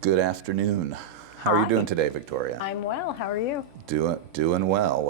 Good afternoon. How are you doing today, Victoria? I'm well. How are you? Doing well.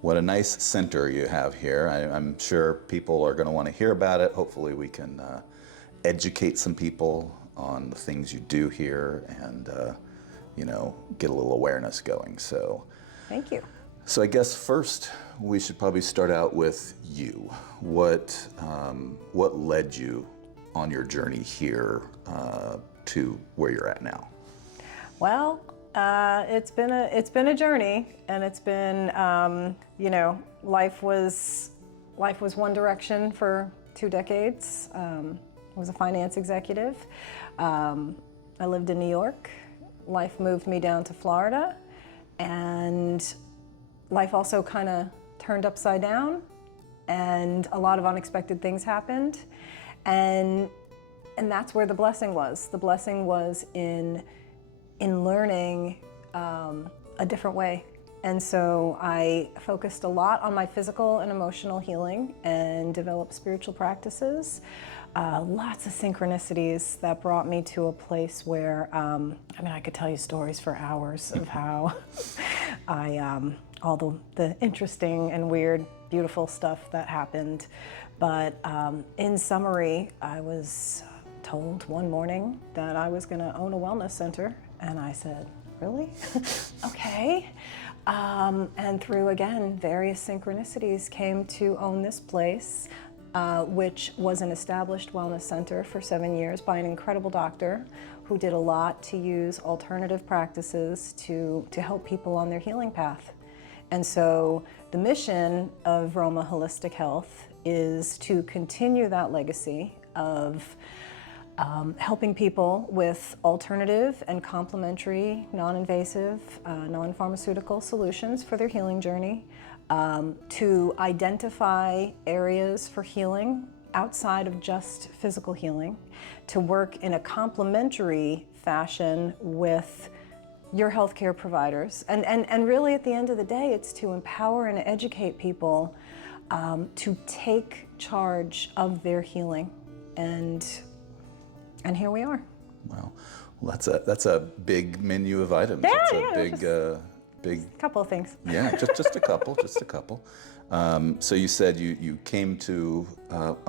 What a nice center you have here. I'm sure people are going to want to hear about it. Hopefully, we can educate some people on the things you do here, and get a little awareness going. Thank you. So I guess first we should probably start out with you. What led you on your journey here to where you're at now? Well, it's been a journey, and it's been life was one direction for 2 decades. I was a finance executive. I lived in New York. Life moved me down to Florida, and life also kind of turned upside down, and a lot of unexpected things happened, and that's where the blessing was. The blessing was in learning a different way. And so I focused a lot on my physical and emotional healing and developed spiritual practices. Lots of synchronicities that brought me to a place where, I could tell you stories for hours of how all the interesting and weird, beautiful stuff that happened. But in summary, I was told one morning that I was going to own a wellness center, and I said, really? Okay. And through, again, various synchronicities, came to own this place, which was an established wellness center for 7 years by an incredible doctor who did a lot to use alternative practices to help people on their healing path. And so the mission of Roma Holistic Health is to continue that legacy of helping people with alternative and complementary, non-invasive, non-pharmaceutical solutions for their healing journey, to identify areas for healing outside of just physical healing, to work in a complementary fashion with your healthcare providers. And really, at the end of the day, it's to empower and educate people to take charge of their healing. And here we are. Wow, well, that's a big menu of items. It's a big couple of things. Yeah, just a couple, So you said you came to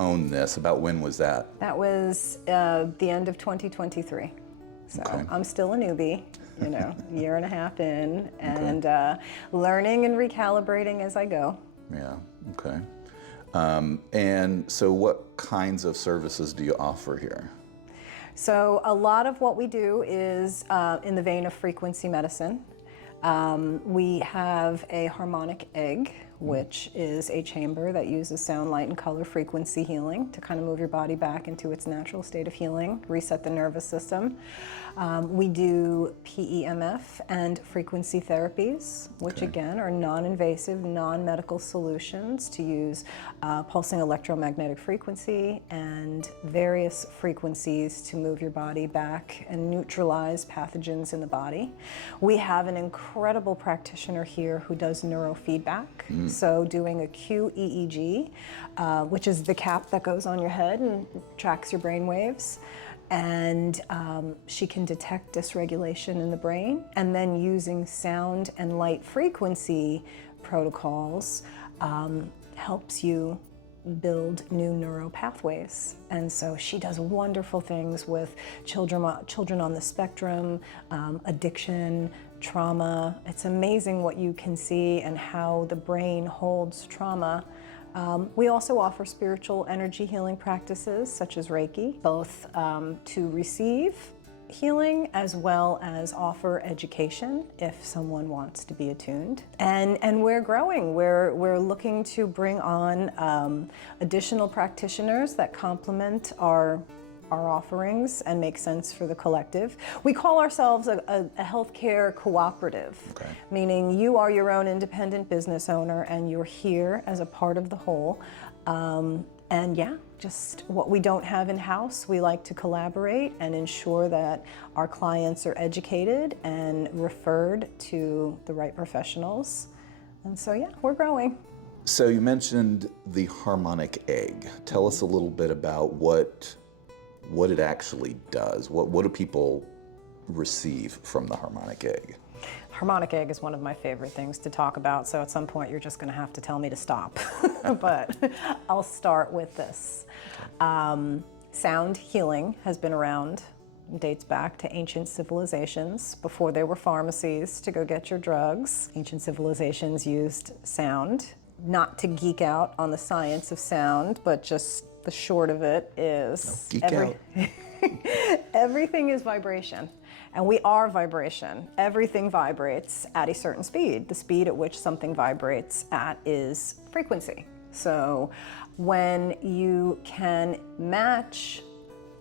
own this. About when was that? That was the end of 2023. So okay. I'm still a newbie, a year and a half in, and learning and recalibrating as I go. Yeah. Okay. And so, what kinds of services do you offer here? So a lot of what we do is in the vein of frequency medicine. We have a harmonic egg, which is a chamber that uses sound, light, and color frequency healing to kind of move your body back into its natural state of healing, reset the nervous system. We do PEMF and frequency therapies, which again are non-invasive, non-medical solutions to use pulsing electromagnetic frequency and various frequencies to move your body back and neutralize pathogens in the body. We have an incredible practitioner here who does neurofeedback. So doing a QEEG, which is the cap that goes on your head and tracks your brain waves. And she can detect dysregulation in the brain, and then using sound and light frequency protocols helps you build new neural pathways. And so she does wonderful things with children on the spectrum, addiction, trauma. It's amazing what you can see and how the brain holds trauma. We also offer spiritual energy healing practices such as Reiki, both to receive healing as well as offer education if someone wants to be attuned. And we're growing. We're looking to bring on additional practitioners that complement our offerings and make sense for the collective. We call ourselves a healthcare cooperative, meaning you are your own independent business owner and you're here as a part of the whole. Just what we don't have in-house, we like to collaborate and ensure that our clients are educated and referred to the right professionals. And so, we're growing. So you mentioned the harmonic egg. Tell us a little bit about what what it actually does. What do people receive from the harmonic egg? Harmonic egg is one of my favorite things to talk about, so at some point you're just going to have to tell me to stop. But I'll start with this. Sound healing has been around, dates back to ancient civilizations. Before there were pharmacies to go get your drugs, ancient civilizations used sound. Not to geek out on the science of sound, but just the short of it is everything is vibration. And we are vibration. Everything vibrates at a certain speed. The speed at which something vibrates at is frequency. So when you can match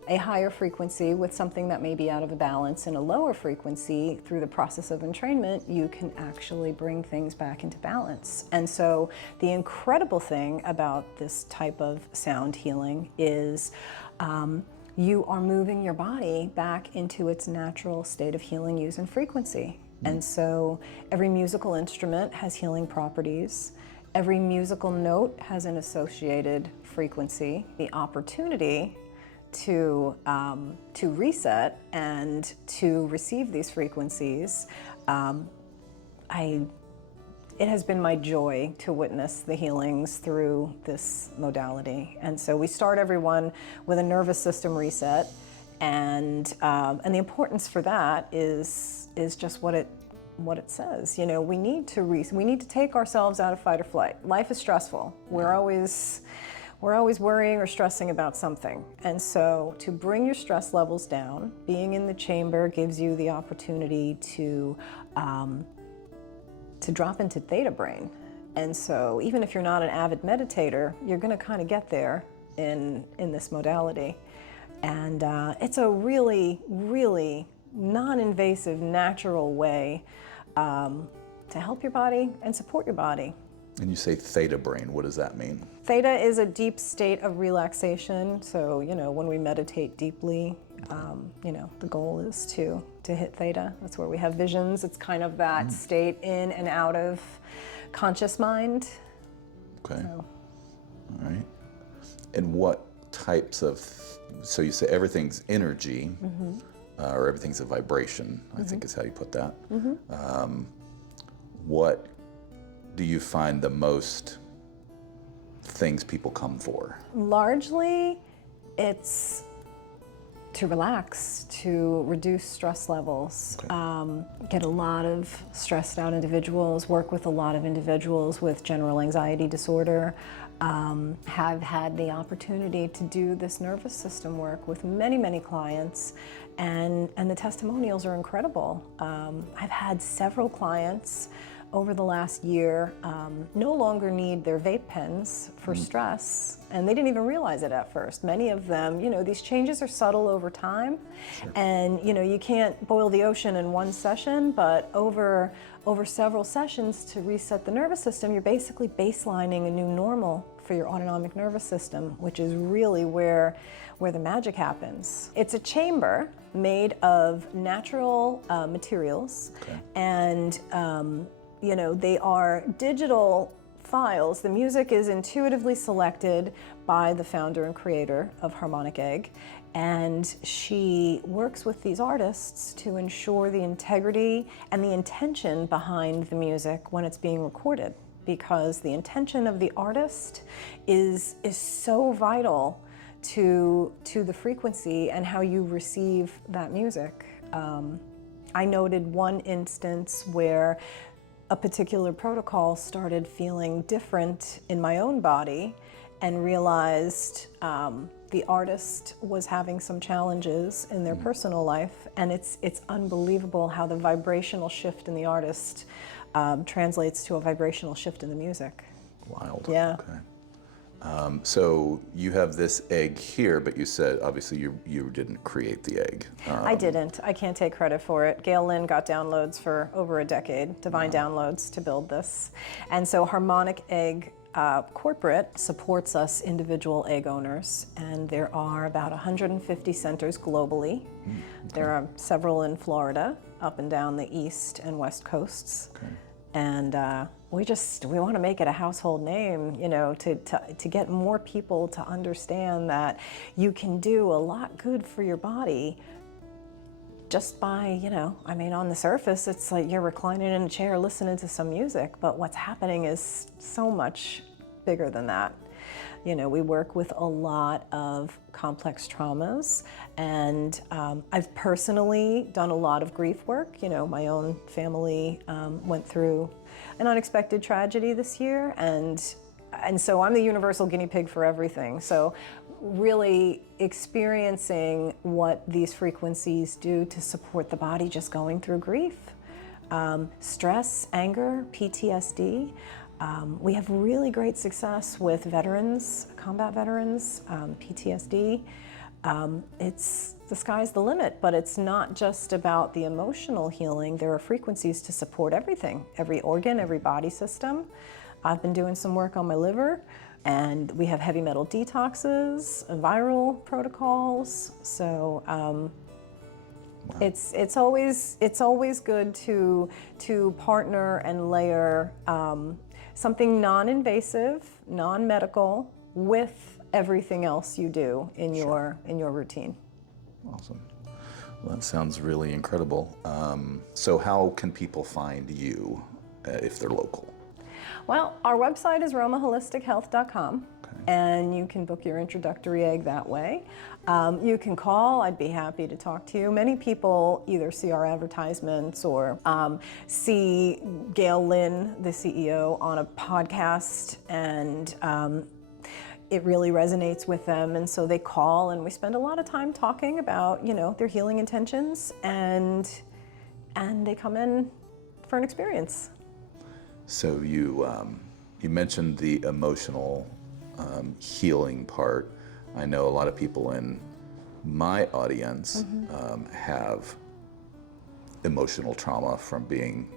a higher frequency with something that may be out of balance in a lower frequency through the process of entrainment, you can actually bring things back into balance. And so the incredible thing about this type of sound healing is you are moving your body back into its natural state of healing using frequency. And so every musical instrument has healing properties. Every musical note has an associated frequency. The opportunity to reset and to receive these frequencies, it has been my joy to witness the healings through this modality. And so we start everyone with a nervous system reset, and the importance for that is just what it says. You know, we need to take ourselves out of fight or flight. Life is stressful. We're always worrying or stressing about something. And so to bring your stress levels down, being in the chamber gives you the opportunity to drop into theta brain. And so even if you're not an avid meditator, you're gonna kind of get there in this modality. And it's a really, really non-invasive, natural way to help your body and support your body. And you say theta brain, what does that mean? Theta is a deep state of relaxation. So, you know, when we meditate deeply, you know, the goal is to hit theta. That's where we have visions. It's kind of that state in and out of conscious mind. Okay. So. All right. And what types of, so you say everything's energy, or everything's a vibration, I think is how you put that. What do you find the most things people come for? Largely, it's to relax, to reduce stress levels. Okay. Get a lot of stressed out individuals, work with a lot of individuals with general anxiety disorder. Have had the opportunity to do this nervous system work with many, many clients, and the testimonials are incredible. I've had several clients over the last year no longer need their vape pens for stress, and they didn't even realize it at first. Many of them, you know, these changes are subtle over time, and you know, you can't boil the ocean in one session, but over several sessions to reset the nervous system, you're basically baselining a new normal for your autonomic nervous system, which is really where the magic happens. It's a chamber made of natural materials, and you know, they are digital files. The music is intuitively selected by the founder and creator of Harmonic Egg, and she works with these artists to ensure the integrity and the intention behind the music when it's being recorded, because the intention of the artist is so vital to the frequency and how you receive that music. I noted one instance where a particular protocol started feeling different in my own body, and realized the artist was having some challenges in their personal life, and it's unbelievable how the vibrational shift in the artist translates to a vibrational shift in the music. Wild. Yeah. Okay. So you have this egg here, but you said obviously you didn't create the egg. I didn't. I can't take credit for it. Gail Lynn got downloads for over a decade, divine downloads, to build this. And so Harmonic Egg Corporate supports us individual egg owners, and there are about 150 centers globally. There are several in Florida, up and down the east and west coasts. And we want to make it a household name, to get more people to understand that you can do a lot good for your body just by, on the surface, it's like you're reclining in a chair listening to some music, but what's happening is so much bigger than that. We work with a lot of complex traumas, and I've personally done a lot of grief work. My own family went through an unexpected tragedy this year, and so I'm the universal guinea pig for everything. So really experiencing what these frequencies do to support the body just going through grief, stress, anger, PTSD. We have really great success with veterans, combat veterans, PTSD. It's the sky's the limit, but it's not just about the emotional healing. There are frequencies to support everything, every organ, every body system. I've been doing some work on my liver, and we have heavy metal detoxes, viral protocols. So Wow. it's always good to partner and layer something non-invasive, non-medical with everything else you do in your routine. Awesome. Well, that sounds really incredible. So how can people find you if they're local? Well, our website is romaholistichealth.com, and you can book your introductory egg that way. You can call, I'd be happy to talk to you. Many people either see our advertisements or see Gail Lynn, the CEO, on a podcast, and it really resonates with them, and so they call, and we spend a lot of time talking about, their healing intentions, and they come in for an experience. So you mentioned the emotional healing part. I know a lot of people in my audience have emotional trauma from being,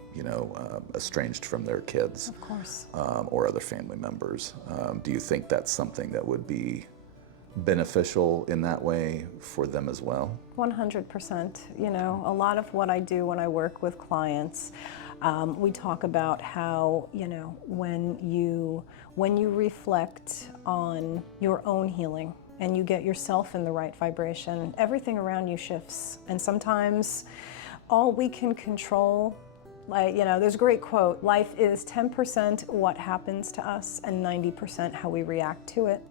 estranged from their kids, Of course. or other family members. Do you think that's something that would be beneficial in that way for them as well? 100%. A lot of what I do when I work with clients, we talk about how, when you reflect on your own healing and you get yourself in the right vibration, everything around you shifts. And sometimes all we can control, there's a great quote, life is 10% what happens to us and 90% how we react to it.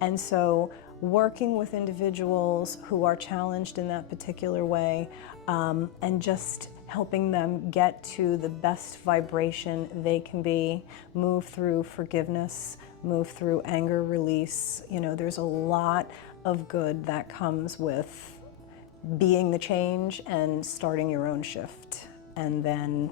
And so working with individuals who are challenged in that particular way, and just helping them get to the best vibration they can be, move through forgiveness, move through anger release. There's a lot of good that comes with being the change and starting your own shift, and then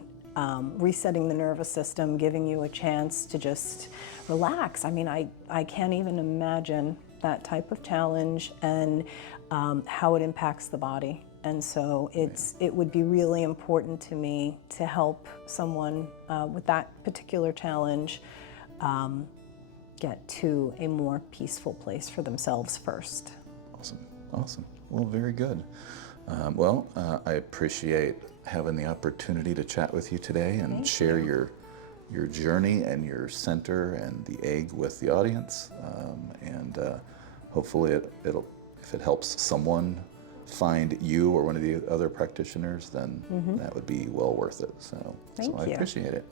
resetting the nervous system, giving you a chance to just relax. I can't even imagine that type of challenge and how it impacts the body. And so it would be really important to me to help someone with that particular challenge get to a more peaceful place for themselves first. Awesome. Well, very good. I appreciate having the opportunity to chat with you today and share your journey and your center and the egg with the audience. Hopefully if it helps someone find you or one of the other practitioners, then that would be well worth it. So I appreciate it.